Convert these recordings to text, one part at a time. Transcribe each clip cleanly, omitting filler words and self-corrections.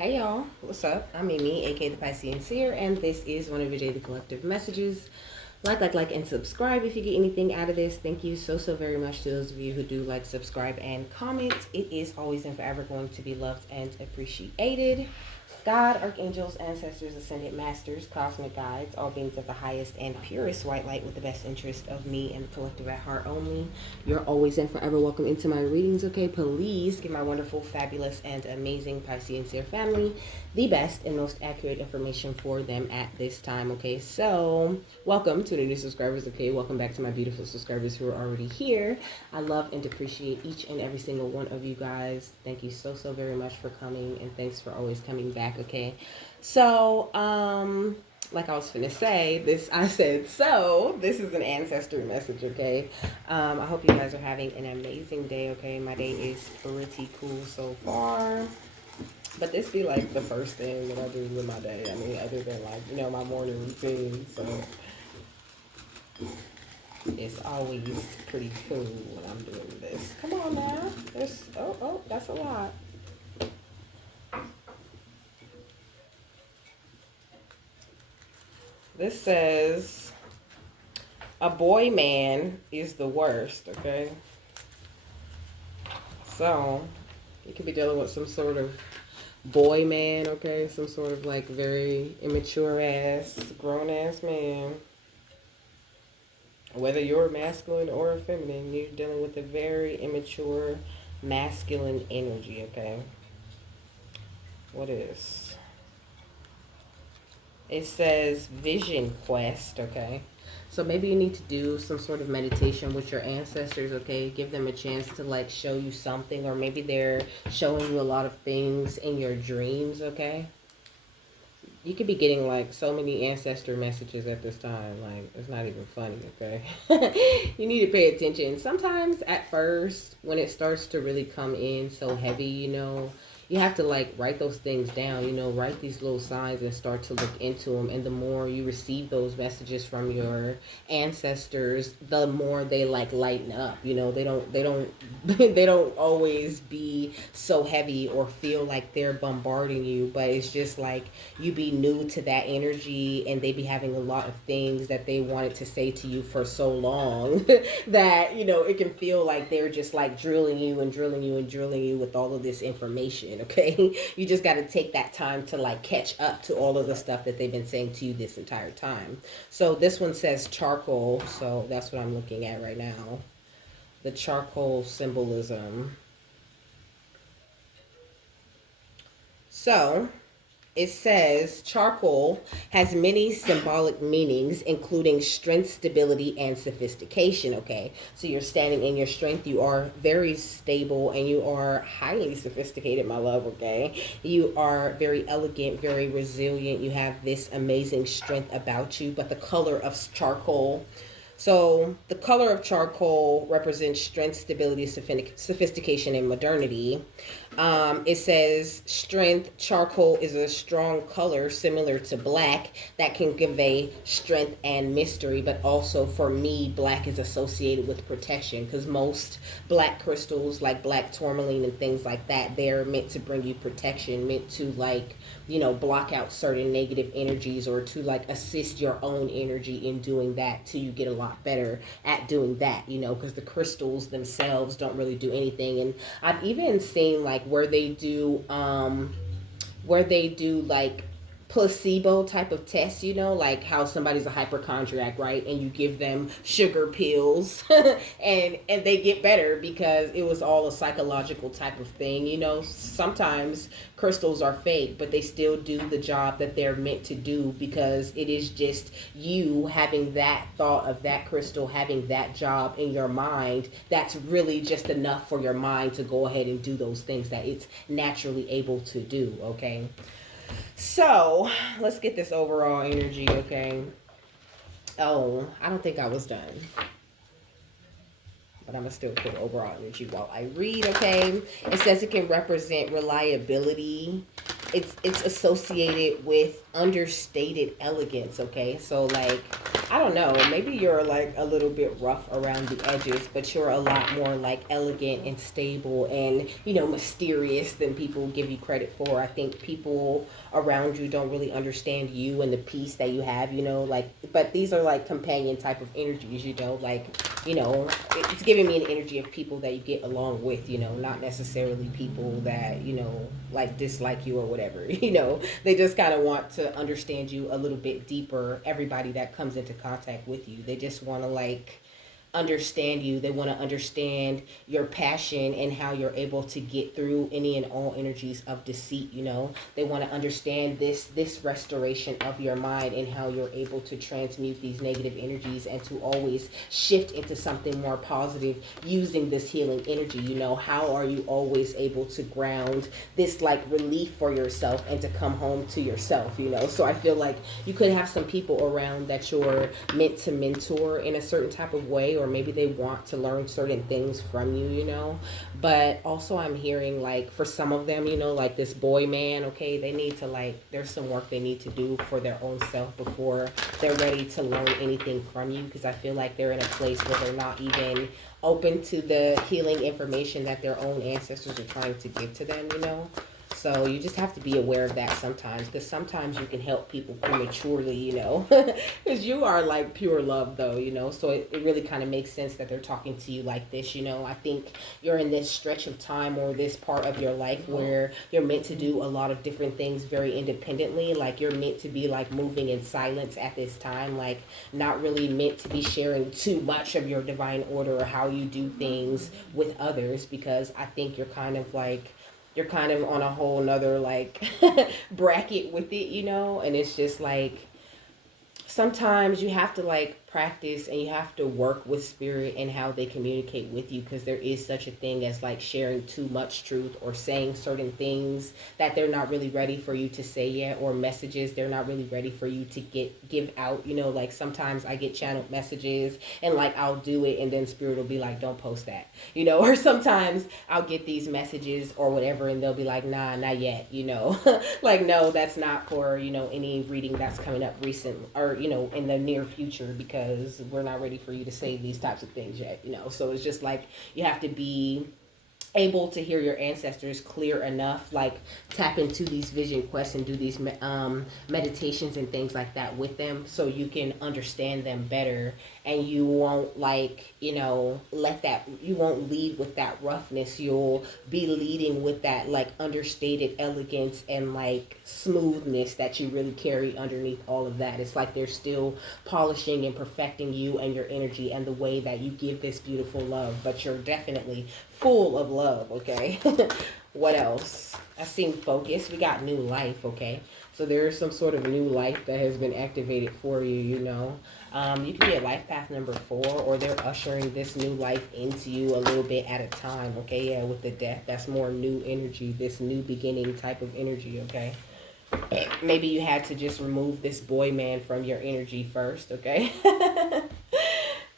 Hey y'all, what's up? I'm Mimi, aka the Piscean Seer, and this is one of your daily collective messages. Like, and subscribe if you get anything out of this. Thank you so very much to those of you who do like, subscribe, and comment. It is always and forever going to be loved and appreciated. God, archangels, ancestors, ascended masters, cosmic guides, all beings of the highest and purest white light with the best interest of me and the collective at heart only. You're always and forever welcome into my readings, okay? Please give my wonderful, fabulous, and amazing Piscean Seer family the best and most accurate information for them at this time, okay? So, welcome to the new subscribers, okay? Welcome back to my beautiful subscribers who are already here. I love and appreciate each and every single one of you guys. Thank you so very much for coming, and thanks for always coming back, okay? So, like I was finna say, this is an ancestor message, okay? I hope you guys are having an amazing day, okay? My day is pretty cool so far. But this be like the first thing that I do with my day. I mean, other than like, my morning routine. So it's always pretty cool when I'm doing this. Come on now. That's a lot. This says, a boy man is the worst, okay? So, you could be dealing with some sort of boy man, okay? Some sort of like very immature ass, grown ass man. Whether you're masculine or feminine, you're dealing with a very immature masculine energy, okay? What is? It says vision quest, okay? So maybe you need to do some sort of meditation with your ancestors, okay? Give them a chance to like show you something, or maybe they're showing you a lot of things in your dreams, okay? You could be getting like so many ancestor messages at this time. Like, it's not even funny, okay? You need to pay attention. Sometimes at first, when it starts to really come in so heavy, you have to like write those things down, write these little signs and start to look into them. And the more you receive those messages from your ancestors, the more they like lighten up. They don't they don't always be so heavy or feel like they're bombarding you, but it's just like you be new to that energy, and they be having a lot of things that they wanted to say to you for so long that it can feel like they're just like drilling you and drilling you and drilling you with all of this information, okay? You just got to take that time to like catch up to all of the stuff that they've been saying to you this entire time. So this one says charcoal, so that's what I'm looking at right now. The charcoal symbolism. So it says charcoal has many symbolic meanings, including strength, stability, and sophistication, okay? So you're standing in your strength. You are very stable, and you are highly sophisticated, my love, okay? You are very elegant, very resilient. You have this amazing strength about you, but the color of charcoal... So the color of charcoal represents strength, stability, sophistication, and modernity. It says strength, charcoal is a strong color similar to black that can convey strength and mystery, but also for me, black is associated with protection, because most black crystals, like black tourmaline and things like that, they're meant to bring you protection, meant to like, block out certain negative energies, or to like assist your own energy in doing that till you get a lot better at doing that, because the crystals themselves don't really do anything. And I've even seen like where they do like placebo type of tests, like how somebody's a hypochondriac, right? And you give them sugar pills and they get better because it was all a psychological type of thing. Sometimes crystals are fake, but they still do the job that they're meant to do, because it is just you having that thought of that crystal having that job in your mind. That's really just enough for your mind to go ahead and do those things that it's naturally able to do, okay? So, let's get this overall energy, okay? Oh, I don't think I was done. But I'm going to still put overall energy while I read, okay? It says it can represent reliability. It's associated with understated elegance, okay? So, like, I don't know, maybe you're like a little bit rough around the edges, but you're a lot more like elegant and stable and, mysterious than people give you credit for. I think people around you don't really understand you and the peace that you have, like, but these are like companion type of energies, like, it's giving me an energy of people that you get along with, not necessarily people that, like dislike you or whatever, they just kind of want to understand you a little bit deeper. Everybody that comes into contact with you, they just want to like understand you. They want to understand your passion and how you're able to get through any and all energies of deceit. They want to understand this restoration of your mind and how you're able to transmute these negative energies and to always shift into something more positive using this healing energy. How are you always able to ground this like relief for yourself and to come home to yourself? So I feel like you could have some people around that you're meant to mentor in a certain type of way, or maybe they want to learn certain things from you, but also I'm hearing like for some of them, like this boy man, okay, they need to like, there's some work they need to do for their own self before they're ready to learn anything from you, because I feel like they're in a place where they're not even open to the healing information that their own ancestors are trying to give to them. So you just have to be aware of that sometimes, because sometimes you can help people prematurely, because you are like pure love though, so it really kind of makes sense that they're talking to you like this. I think you're in this stretch of time or this part of your life where you're meant to do a lot of different things very independently. Like you're meant to be like moving in silence at this time, like not really meant to be sharing too much of your divine order or how you do things with others, because I think you're kind of on a whole nother like bracket with it, and it's just like sometimes you have to like practice and you have to work with spirit and how they communicate with you, because there is such a thing as like sharing too much truth or saying certain things that they're not really ready for you to say yet, or messages they're not really ready for you to give out. Like sometimes I get channeled messages and like I'll do it and then spirit will be like, don't post that, or sometimes I'll get these messages or whatever and they'll be like, nah, not yet, like no, that's not for any reading that's coming up recent or in the near future, because we're not ready for you to say these types of things yet. So it's just like you have to be able to hear your ancestors clear enough, like tap into these vision quests and do these meditations and things like that with them, so you can understand them better, and you won't like let that, you won't lead with that roughness. You'll be leading with that like understated elegance and like smoothness that you really carry underneath all of that. It's like they're still polishing and perfecting you and your energy and the way that you give this beautiful love, but you're definitely full of love, okay? What else? I seen focus. We got new life, okay? So there is some sort of new life that has been activated for you, You can be at life path number 4, or they're ushering this new life into you a little bit at a time, okay? Yeah, with the death, that's more new energy, this new beginning type of energy, okay? Maybe you had to just remove this boy man from your energy first, okay?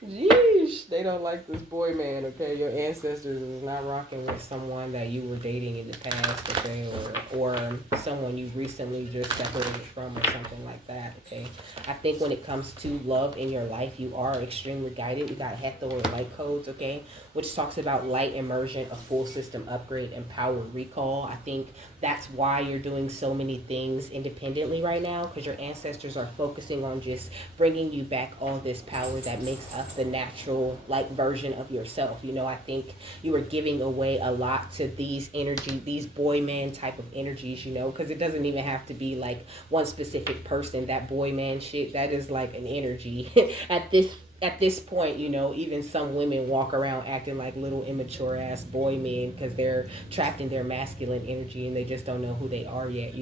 Yeesh, they don't like this boy man, okay? Your ancestors is not rocking with someone that you were dating in the past, okay? Or someone you recently just separated from or something like that, okay? I think when it comes to love in your life, you are extremely guided. We got Hathor light codes, okay? Which talks about light immersion, a full system upgrade, and power recall. I think that's why you're doing so many things independently right now, because your ancestors are focusing on just bringing you back all this power that makes up the natural like version of yourself. I think you are giving away a lot to these these boy man type of energies, because it doesn't even have to be like one specific person. That boy man shit, that is like an energy at this point, even some women walk around acting like little immature ass boy men because they're trapped in their masculine energy and they just don't know who they are yet,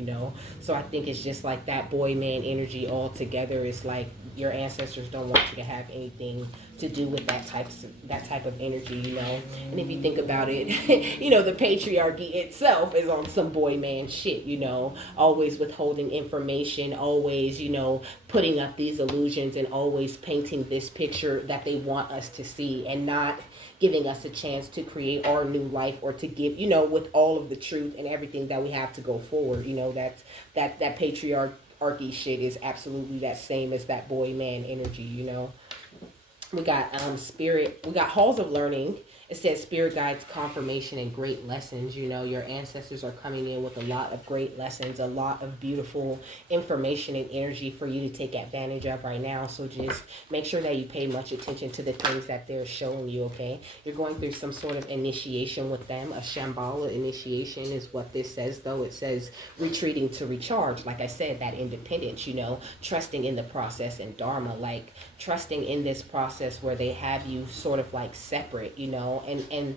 So I think it's just like that boy man energy all together. It's like your ancestors don't want you to have anything to do with that type of energy, And if you think about it, the patriarchy itself is on some boy man shit, always withholding information, always, putting up these illusions and always painting this picture that they want us to see and not giving us a chance to create our new life or to give, with all of the truth and everything that we have to go forward. That's that patriarch arky shit is absolutely that same as that boy man energy, you know. We got spirit, we got halls of learning. It says spirit guides, confirmation, and great lessons. You know, your ancestors are coming in with a lot of great lessons, a lot of beautiful information and energy for you to take advantage of right now. So just make sure that you pay much attention to the things that they're showing you, okay? You're going through some sort of initiation with them. A Shambhala initiation is what this says, though. It says retreating to recharge. Like I said, that independence, you know, trusting in the process and Dharma, like trusting in this process where they have you sort of like separate, you know, and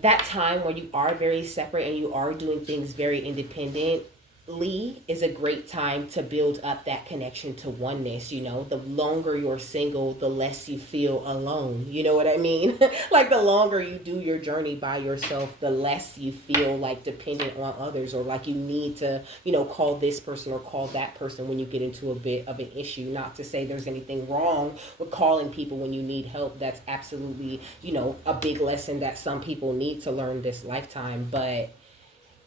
that time where you are very separate and you are doing things very independently is a great time to build up that connection to oneness. You know, the longer you're single, the less you feel alone. You know what I mean? Like the longer you do your journey by yourself, the less you feel like dependent on others, or like you need to, you know, call this person or call that person when you get into a bit of an issue. Not to say there's anything wrong with calling people when you need help. That's absolutely, you know, a big lesson that some people need to learn this lifetime. But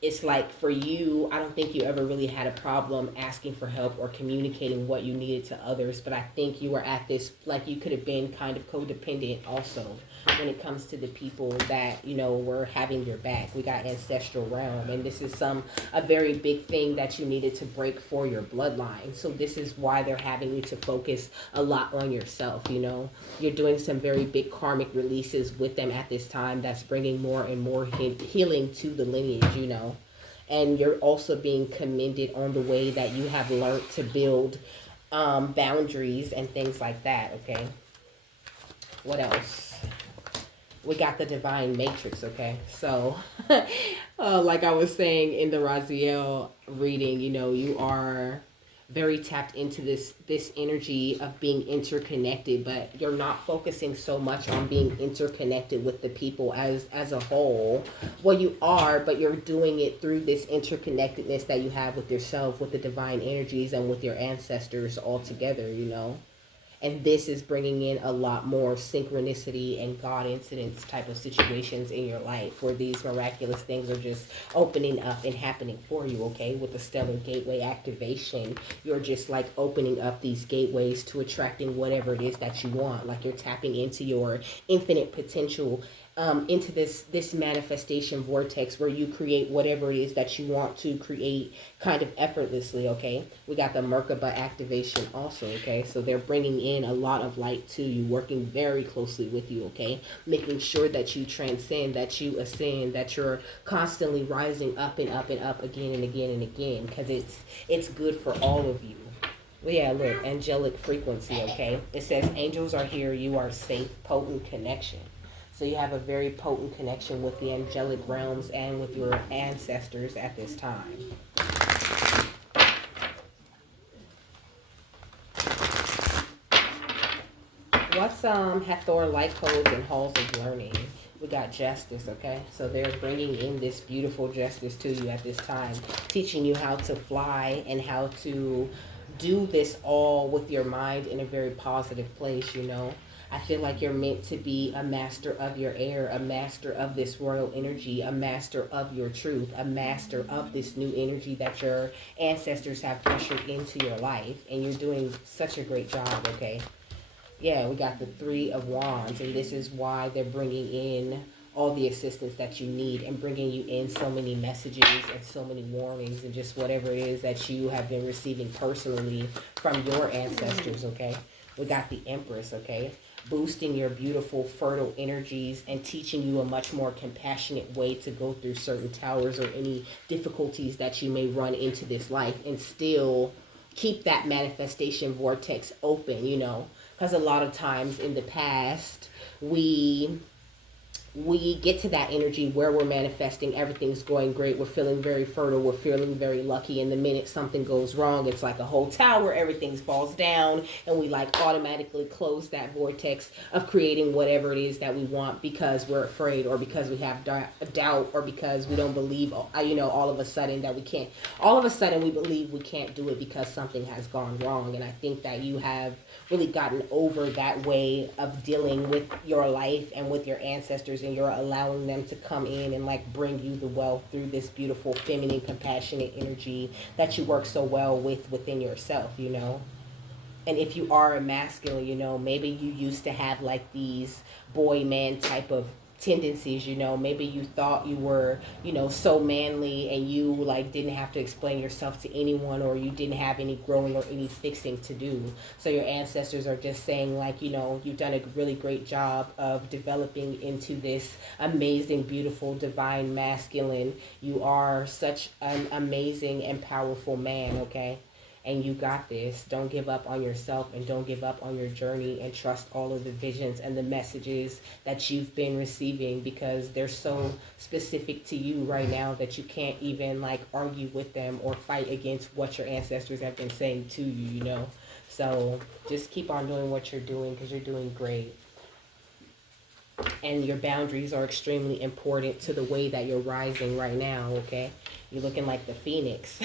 it's like for you, I don't think you ever really had a problem asking for help or communicating what you needed to others. But I think you were at this, like you could have been kind of codependent also when it comes to the people that, you know, were having your back. We got ancestral realm, and this is a very big thing that you needed to break for your bloodline. So this is why they're having you to focus a lot on yourself. You know, you're doing some very big karmic releases with them at this time. That's bringing more and more healing to the lineage, you know. And you're also being commended on the way that you have learned to build boundaries and things like that, okay? What else? We got the divine matrix, okay? So, like I was saying in the Raziel reading, you know, you are very tapped into this energy of being interconnected, but you're not focusing so much on being interconnected with the people as a whole. Well, you are, but you're doing it through this interconnectedness that you have with yourself, with the divine energies, and with your ancestors all together, you know. And this is bringing in a lot more synchronicity and God incidents type of situations in your life where these miraculous things are just opening up and happening for you, okay? With the stellar gateway activation, you're just like opening up these gateways to attracting whatever it is that you want. Like you're tapping into your infinite potential, into this manifestation vortex where you create whatever it is that you want to create kind of effortlessly, okay? We got the Merkaba activation also, okay? So they're bringing in a lot of light to you, working very closely with you, okay? Making sure that you transcend, that you ascend, that you're constantly rising up and up and up again and again and again, because it's good for all of you. Well, yeah, look, angelic frequency, okay? It says angels are here, you are safe, potent connection. So you have a very potent connection with the angelic realms and with your ancestors at this time. What's Hathor light codes and halls of learning? We got justice, okay? So they're bringing in this beautiful justice to you at this time, teaching you how to fly and how to do this all with your mind in a very positive place, you know? I feel like you're meant to be a master of your air, a master of this royal energy, a master of your truth, a master of this new energy that your ancestors have ushered into your life. And you're doing such a great job, okay? Yeah, we got the Three of Wands, and this is why they're bringing in all the assistance that you need and bringing you in so many messages and so many warnings and just whatever it is that you have been receiving personally from your ancestors, okay? We got the Empress, okay? Boosting your beautiful, fertile energies and teaching you a much more compassionate way to go through certain towers or any difficulties that you may run into this life and still keep that manifestation vortex open, you know, because a lot of times in the past, we get to that energy where we're manifesting, everything's going great, we're feeling very fertile, we're feeling very lucky, and the minute something goes wrong, it's like a whole tower, everything falls down, and we like automatically close that vortex of creating whatever it is that we want because we're afraid, or because we have doubt, or because we don't believe, you know, all of a sudden we believe we can't do it because something has gone wrong. And I think that you have really gotten over that way of dealing with your life and with your ancestors and you're allowing them to come in and like bring you the wealth through this beautiful feminine compassionate energy that you work so well with within yourself, you know. And if you are a masculine, you know, maybe you used to have like these boy man type of tendencies, you know, maybe you thought you were, you know, so manly and you like didn't have to explain yourself to anyone, or you didn't have any growing or any fixing to do. So your ancestors are just saying like, you know, you've done a really great job of developing into this amazing, beautiful, divine masculine. You are such an amazing and powerful man, okay? And you got this. Don't give up on yourself, and don't give up on your journey, and trust all of the visions and the messages that you've been receiving, because they're so specific to you right now that you can't even like argue with them or fight against what your ancestors have been saying to you, you know. So just keep on doing what you're doing, because you're doing great. And your boundaries are extremely important to the way that you're rising right now, okay? You're looking like the phoenix.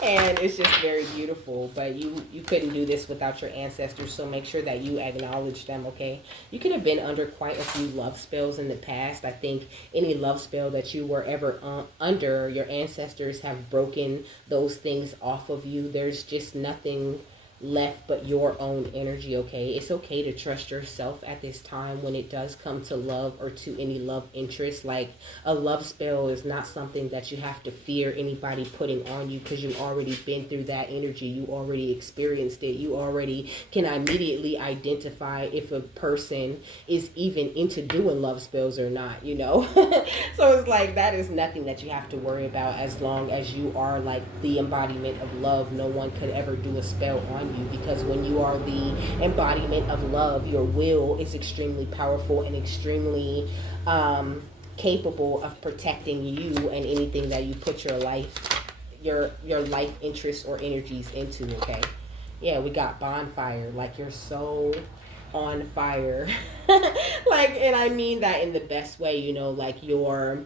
And it's just very beautiful. But you couldn't do this without your ancestors, so make sure that you acknowledge them, okay? You could have been under quite a few love spells in the past. I think any love spell that you were ever under, your ancestors have broken those things off of you. There's just nothing left but your own energy, okay? It's okay to trust yourself at this time when it does come to love or to any love interest. Like a love spell is not something that you have to fear anybody putting on you, because you've already been through that energy. You already experienced it. You already can immediately identify if a person is even into doing love spells or not, you know. So it's like that is nothing that you have to worry about, as long as you are like the embodiment of love. No one could ever do a spell on you, because when you are the embodiment of love, your will is extremely powerful and extremely capable of protecting you and anything that you put your life interests or energies into, okay? Yeah, we got bonfire. Like you're so on fire. Like, and I mean that in the best way, you know, like your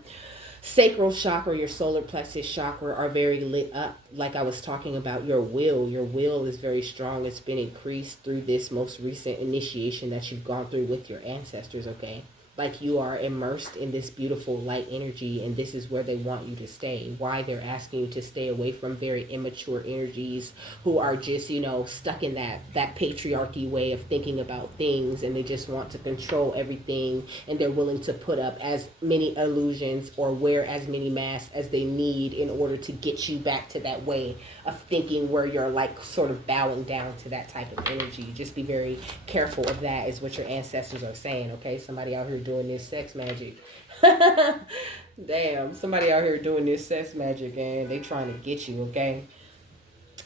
sacral chakra, your solar plexus chakra are very lit up. Like I was talking about, your will is very strong. It's been increased through this most recent initiation that you've gone through with your ancestors, okay? Like you are immersed in this beautiful light energy, and this is where they want you to stay. Why they're asking you to stay away from very immature energies who are just, you know, stuck in that patriarchy way of thinking about things, and they just want to control everything, and they're willing to put up as many illusions or wear as many masks as they need in order to get you back to that way of thinking where you're like sort of bowing down to that type of energy. Just be very careful of that, is what your ancestors are saying, okay? Somebody out here doing this sex magic. Damn, somebody out here doing this sex magic and they trying to get you, okay?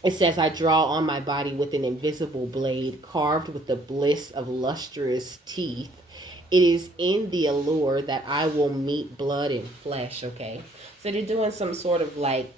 It says, I draw on my body with an invisible blade carved with the bliss of lustrous teeth. It is in the allure that I will meet blood and flesh, okay? So they're doing some sort of like,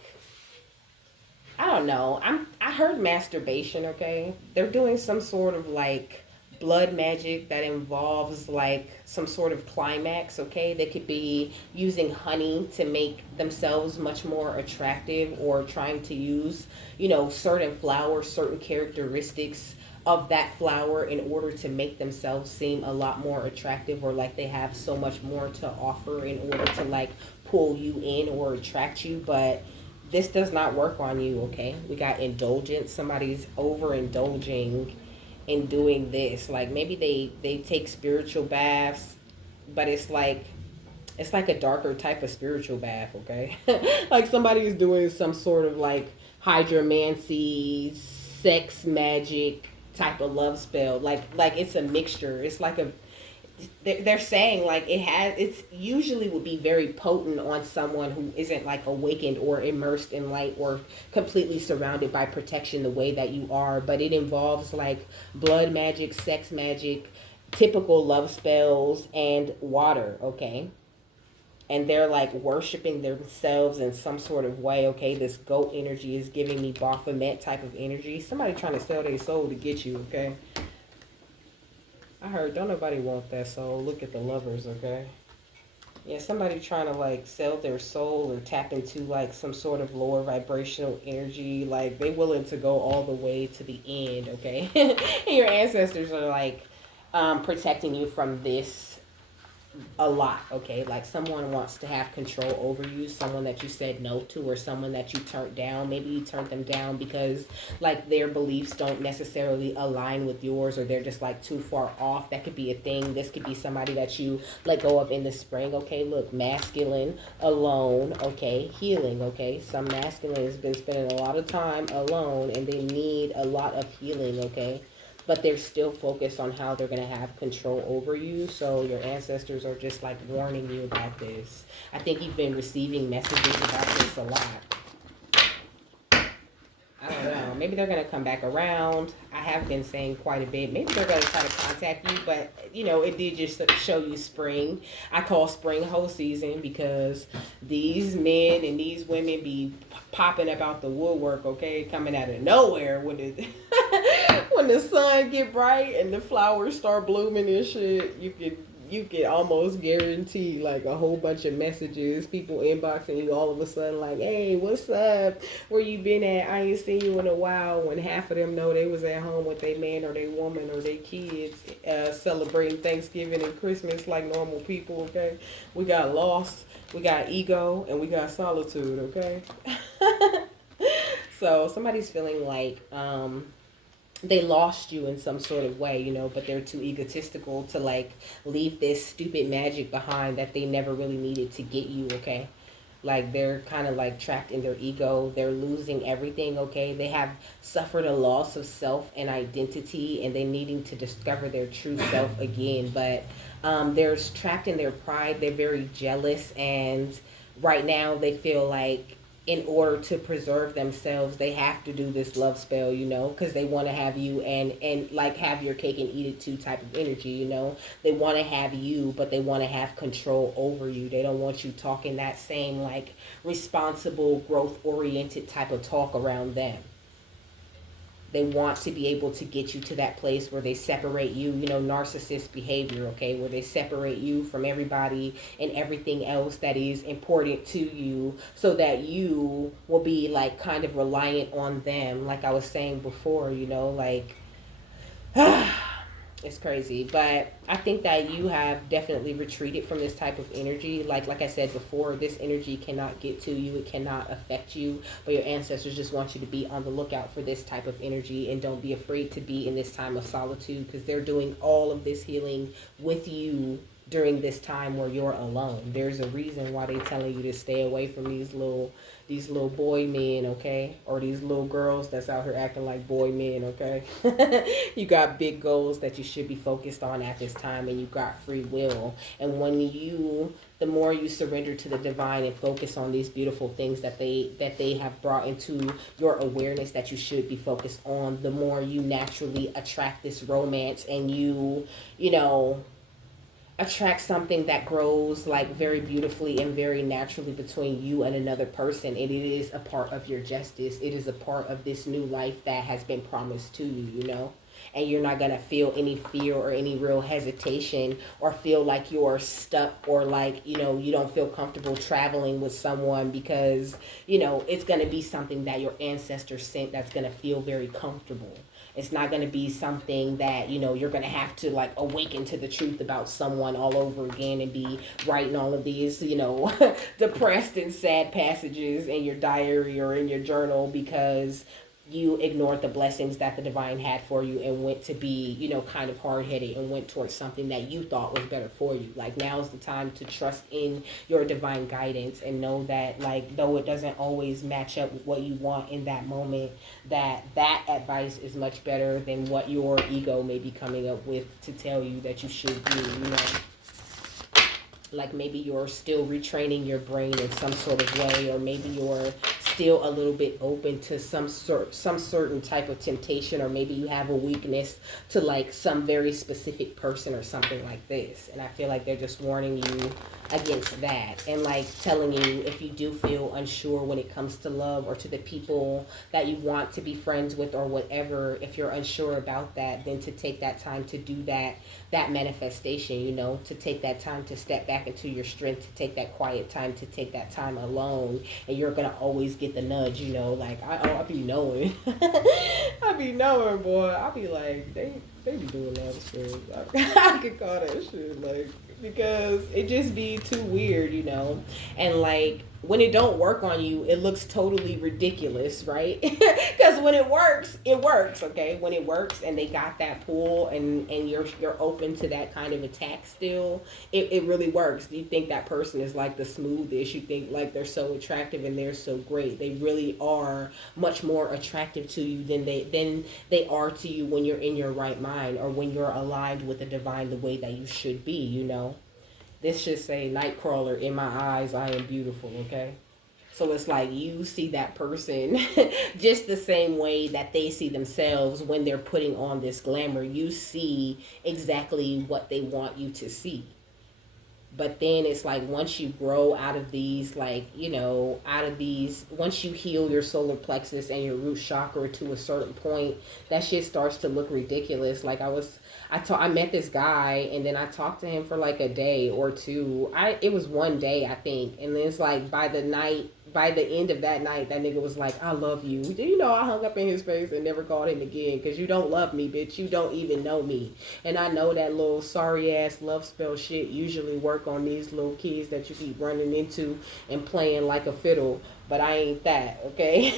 I don't know. I heard masturbation, okay? They're doing some sort of like blood magic that involves like some sort of climax, okay? They could be using honey to make themselves much more attractive, or trying to use, you know, certain flowers, certain characteristics of that flower in order to make themselves seem a lot more attractive, or like they have so much more to offer in order to like pull you in or attract you. But this does not work on you, okay? We got indulgence. Somebody's overindulging in doing this. Like maybe they take spiritual baths, but it's like a darker type of spiritual bath, okay? Like somebody is doing some sort of like hydromancy, sex magic type of love spell. Like it's a mixture. It's like a, they're saying like it's usually would be very potent on someone who isn't like awakened or immersed in light or completely surrounded by protection the way that you are. But it involves like blood magic, sex magic, typical love spells, and water, okay? And they're like worshiping themselves in some sort of way, okay? This goat energy is giving me Baphomet type of energy. Somebody trying to sell their soul to get you, okay? I heard don't nobody want that soul. Look at the lovers, okay? Yeah, somebody trying to like sell their soul or tap into like some sort of lower vibrational energy. Like they willing to go all the way to the end, okay? And your ancestors are like protecting you from this a lot, okay? Like someone wants to have control over you, someone that you said no to, or someone that you turned down. Maybe you turned them down because like their beliefs don't necessarily align with yours, or they're just like too far off. That could be a thing. This could be somebody that you let go of in the spring. Okay, look, masculine, alone, okay, healing, okay. Some masculine has been spending a lot of time alone and they need a lot of healing, okay, but they're still focused on how they're going to have control over you. So your ancestors are just like warning you about this. I think you've been receiving messages about this a lot. I don't know. Maybe they're gonna come back around. I have been saying quite a bit. Maybe they're gonna try to contact you, but you know, it did just show you spring. I call spring whole season because these men and these women be popping about the woodwork, okay, coming out of nowhere when it when the sun get bright and the flowers start blooming and shit. You can almost guarantee like a whole bunch of messages, people inboxing you all of a sudden like, hey, what's up? Where you been at? I ain't seen you in a while. When half of them know they was at home with their man or their woman or their kids celebrating Thanksgiving and Christmas like normal people, okay? We got lost, we got ego, and we got solitude, okay? So somebody's feeling like they lost you in some sort of way, you know, but they're too egotistical to like leave this stupid magic behind that they never really needed to get you, okay? Like they're kind of like trapped in their ego. They're losing everything, okay? They have suffered a loss of self and identity and they needing to discover their true self again, but they're trapped in their pride. They're very jealous and right now they feel like in order to preserve themselves they have to do this love spell, you know, because they want to have you and like have your cake and eat it too type of energy, you know. They want to have you but they want to have control over you. They don't want you talking that same like responsible growth oriented type of talk around them. They want to be able to get you to that place where they separate you, you know, narcissist behavior, okay, where they separate you from everybody and everything else that is important to you so that you will be like kind of reliant on them, like I was saying before, you know, like it's crazy, but I think that you have definitely retreated from this type of energy. Like I said before, this energy cannot get to you. It cannot affect you. But your ancestors just want you to be on the lookout for this type of energy and don't be afraid to be in this time of solitude because they're doing all of this healing with you during this time where you're alone. There's a reason why they're telling you to stay away from these little boy men, okay? Or these little girls that's out here acting like boy men, okay? You got big goals that you should be focused on at this time and you got free will. And the more you surrender to the divine and focus on these beautiful things that they have brought into your awareness that you should be focused on, the more you naturally attract this romance and you know, attract something that grows like very beautifully and very naturally between you and another person. And it is a part of your justice. It is a part of this new life that has been promised to you, you know. And you're not going to feel any fear or any real hesitation or feel like you're stuck or like, you know, you don't feel comfortable traveling with someone because, you know, it's going to be something that your ancestors sent that's going to feel very comfortable. It's not going to be something that, you know, you're going to have to like awaken to the truth about someone all over again and be writing all of these, you know, depressed and sad passages in your diary or in your journal because you ignored the blessings that the divine had for you and went to be, you know, kind of hard-headed and went towards something that you thought was better for you. Like now is the time to trust in your divine guidance and know that like though it doesn't always match up with what you want in that moment, that advice is much better than what your ego may be coming up with to tell you that you should do, you know. Like maybe you're still retraining your brain in some sort of way, or maybe you're still a little bit open to some certain type of temptation, or maybe you have a weakness to like some very specific person or something like this. And I feel like they're just warning you against that and like telling you if you do feel unsure when it comes to love or to the people that you want to be friends with or whatever, if you're unsure about that, then to take that time to do that manifestation, you know, to take that time to step back into your strength, to take that quiet time, to take that time alone, and you're gonna always get the nudge, you know. Like I be knowing, I be knowing, boy. I be like they be doing that shit. I could call that shit like because it just be too weird, you know. And like when it don't work on you, it looks totally ridiculous, right? Because when it works, okay? When it works and they got that pull and you're open to that kind of attack still, it really works. You think that person is like the smoothest, you think like they're so attractive and they're so great. They really are much more attractive to you than they are to you when you're in your right mind or when you're aligned with the divine the way that you should be, you know. This should say Nightcrawler, in my eyes I am beautiful, okay? So it's like you see that person just the same way that they see themselves when they're putting on this glamour. You see exactly what they want you to see. But then it's like once you grow out of these, like, you know, out of these, once you heal your solar plexus and your root chakra to a certain point, that shit starts to look ridiculous. Like I met this guy and then I talked to him for like a day or two. It was one day I think, and then it's like by the end of that night, that nigga was like, I love you. You know, I hung up in his face and never called him again because you don't love me, bitch. You don't even know me. And I know that little sorry ass love spell shit usually work on these little kids that you keep running into and playing like a fiddle. But I ain't that, okay?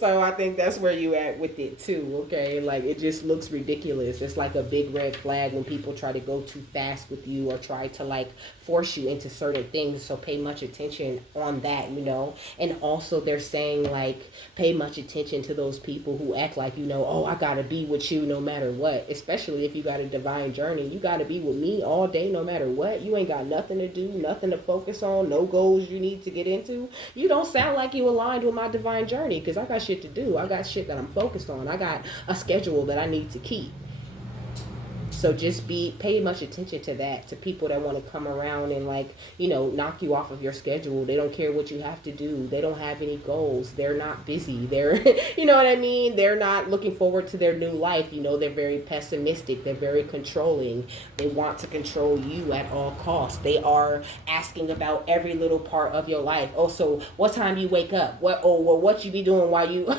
So I think that's where you at with it too, okay? Like it just looks ridiculous. It's like a big red flag when people try to go too fast with you or try to like force you into certain things. So pay much attention on that, you know? And also they're saying like pay much attention to those people who act like, you know, oh, I gotta be with you no matter what. Especially if you got a divine journey. You gotta be with me all day no matter what. You ain't got nothing to do, nothing to focus on, no goals you need to get into. You don't sound like you aligned with my divine journey because I got shit to do. I got shit that I'm focused on. I got a schedule that I need to keep. So just pay much attention to that, to people that want to come around and like, you know, knock you off of your schedule. They don't care what you have to do. They don't have any goals. They're not busy. They're, you know what I mean? They're not looking forward to their new life. You know, they're very pessimistic. They're very controlling. They want to control you at all costs. They are asking about every little part of your life. Oh, so what time you wake up? What you be doing while you,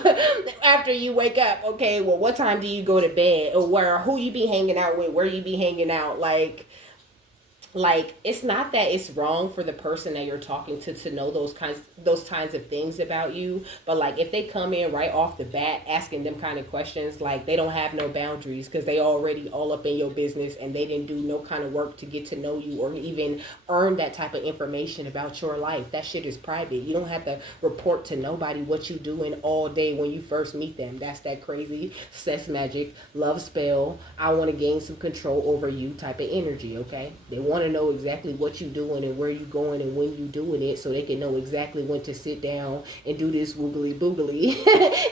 after you wake up? Okay, well, what time do you go to bed? Or who you be hanging out with? Where you be hanging out? Like it's not that it's wrong for the person that you're talking to know those kinds of things about you, but like if they come in right off the bat asking them kind of questions, like they don't have no boundaries because they already all up in your business and they didn't do no kind of work to get to know you or even earn that type of information about your life. That shit is private. You don't have to report to nobody what you doing all day when you first meet them. That's that crazy sex magic love spell, I want to gain some control over you type of energy. Okay, they want to know exactly what you doing and where you going and when you doing it so they can know exactly when to sit down and do this woogly boogly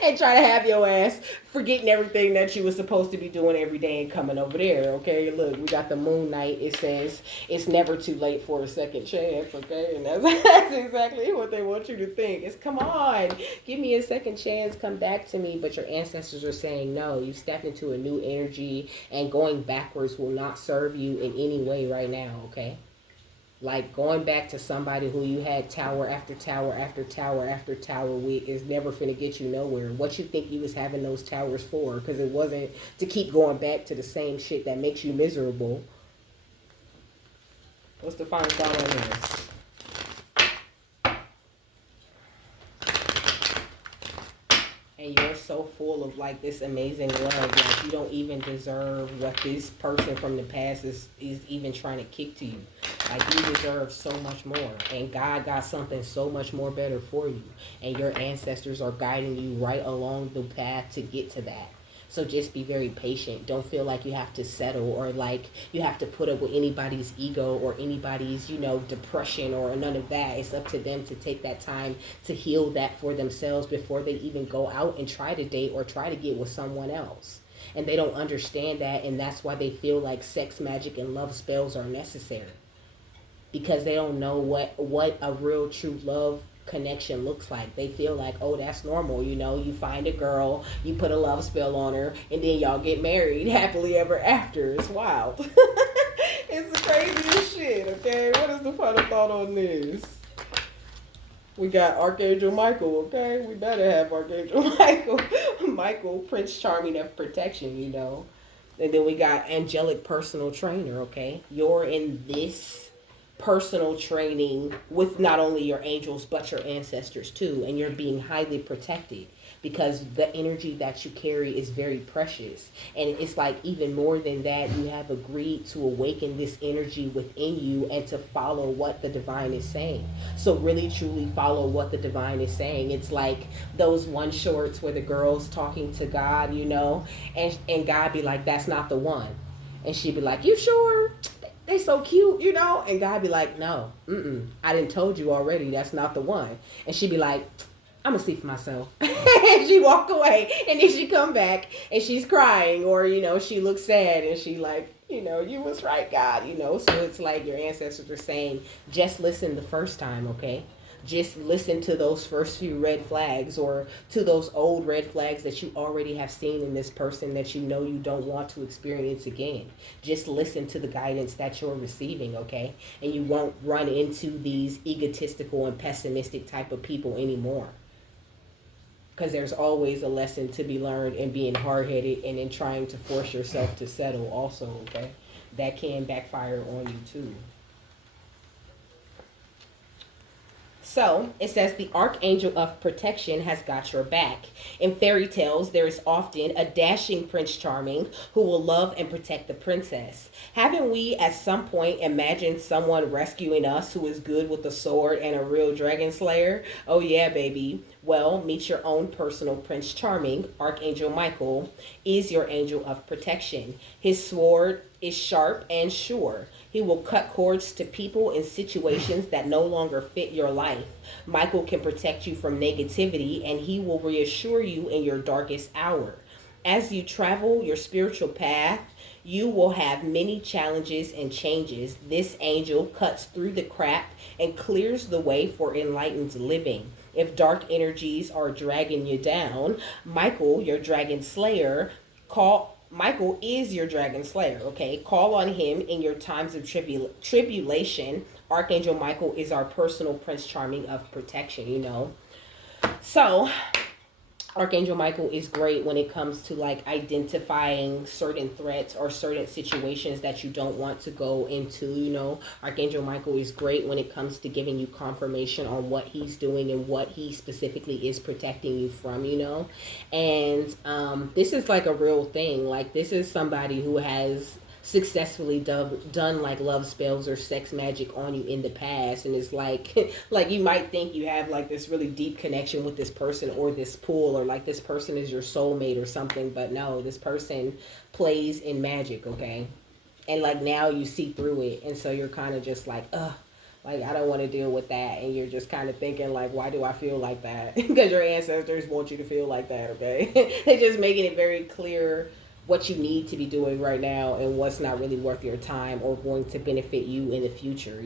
and try to have your ass forgetting everything that you was supposed to be doing every day and coming over there. Okay, look, we got the moon night. It says it's never too late for a second chance. Okay, and that's exactly what they want you to think. It's come on, give me a second chance, come back to me. But your ancestors are saying no, you stepped into a new energy and going backwards will not serve you in any way right now. Okay, like going back to somebody who you had tower after tower after tower after tower with is never finna get you nowhere. What you think you was having those towers for? Because it wasn't to keep going back to the same shit that makes you miserable. What's the final thought on this? And you're so full of like this amazing love, like you don't even deserve what this person from the past is even trying to kick to you. Like you deserve so much more, and God got something so much more better for you, and your ancestors are guiding you right along the path to get to that. So just be very patient. Don't feel like you have to settle or like you have to put up with anybody's ego or anybody's, you know, depression or none of that. It's up to them to take that time to heal that for themselves before they even go out and try to date or try to get with someone else. And they don't understand that, and that's why they feel like sex magic and love spells are necessary. Because they don't know what a real true love connection looks like. They feel like, oh, that's normal, you know, you find a girl, you put a love spell on her, and then y'all get married happily ever after. It's wild. It's the craziest shit. Okay, what is the final thought on this? We got Archangel Micheal. Okay, we better have Archangel Micheal. Micheal, Prince Charming of protection, you know. And then we got angelic personal trainer, okay? You're in this personal training with not only your angels but your ancestors too, and you're being highly protected because the energy that you carry is very precious. And it's like even more than that, you have agreed to awaken this energy within you and to follow what the divine is saying. So really truly follow what the divine is saying. It's like those one shorts where the girl's talking to God, and God be like, that's not the one. And she'd be like, you sure? They so cute, And God be like, no, I didn't told you already. That's not the one. And she'd be like, I'm gonna see for myself. And she walk away, and then she come back, and she's crying, or she looks sad, and she like, you was right, God, So it's like your ancestors are saying, just listen the first time, okay? Just listen to those first few red flags, or to those old red flags that you already have seen in this person that you don't want to experience again. Just listen to the guidance that you're receiving, okay? And you won't run into these egotistical and pessimistic type of people anymore, because there's always a lesson to be learned in being hard-headed and in trying to force yourself to settle also, okay? That can backfire on you too. So it says the archangel of protection has got your back. In fairy tales, there is often a dashing Prince Charming who will love and protect the princess. Haven't we at some point imagined someone rescuing us who is good with a sword and a real dragon slayer? Oh yeah, baby. Well, meet your own personal Prince Charming. Archangel Michael is your angel of protection. His sword is sharp and sure. He will cut cords to people in situations that no longer fit your life. Michael can protect you from negativity, and he will reassure you in your darkest hour. As you travel your spiritual path, you will have many challenges and changes. This angel cuts through the crap and clears the way for enlightened living. If dark energies are dragging you down, Michael, your dragon slayer, Michael is your dragon slayer, okay? Call on him in your times of tribulation. Archangel Michael is our personal Prince Charming of protection. So, Archangel Michael is great when it comes to like identifying certain threats or certain situations that you don't want to go into. Archangel Michael is great when it comes to giving you confirmation on what he's doing and what he specifically is protecting you from. And this is like a real thing. Like, this is somebody who has successfully done like love spells or sex magic on you in the past, and it's like like you might think you have like this really deep connection with this person or this pool, or like this person is your soulmate or something, but no, this person plays in magic, okay? And like now you see through it, and so you're kind of just like, ugh, like I don't want to deal with that, and you're just kind of thinking like, why do I feel like that? Because your ancestors want you to feel like that, okay? They're just making it very clear what you need to be doing right now and what's not really worth your time or going to benefit you in the future.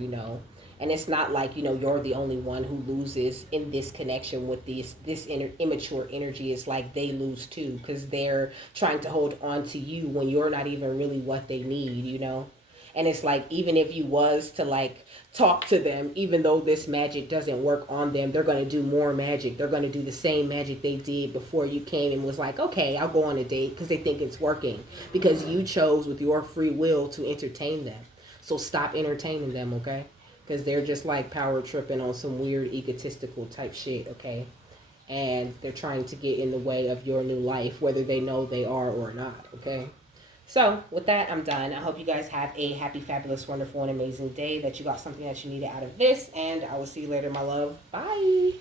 And it's not like, you're the only one who loses in this connection with immature energy. It's like they lose too, because they're trying to hold on to you when you're not even really what they need. And it's like, even if you was to like talk to them, even though this magic doesn't work on them, they're going to do more magic. They're going to do the same magic they did before you came and was like, okay, I'll go on a date, because they think it's working, because you chose with your free will to entertain them. So stop entertaining them, okay? Because they're just like power tripping on some weird egotistical type shit, okay? And they're trying to get in the way of your new life, whether they know they are or not, okay? So, with that, I'm done. I hope you guys have a happy, fabulous, wonderful, and amazing day, that you got something that you needed out of this, and I will see you later, my love. Bye.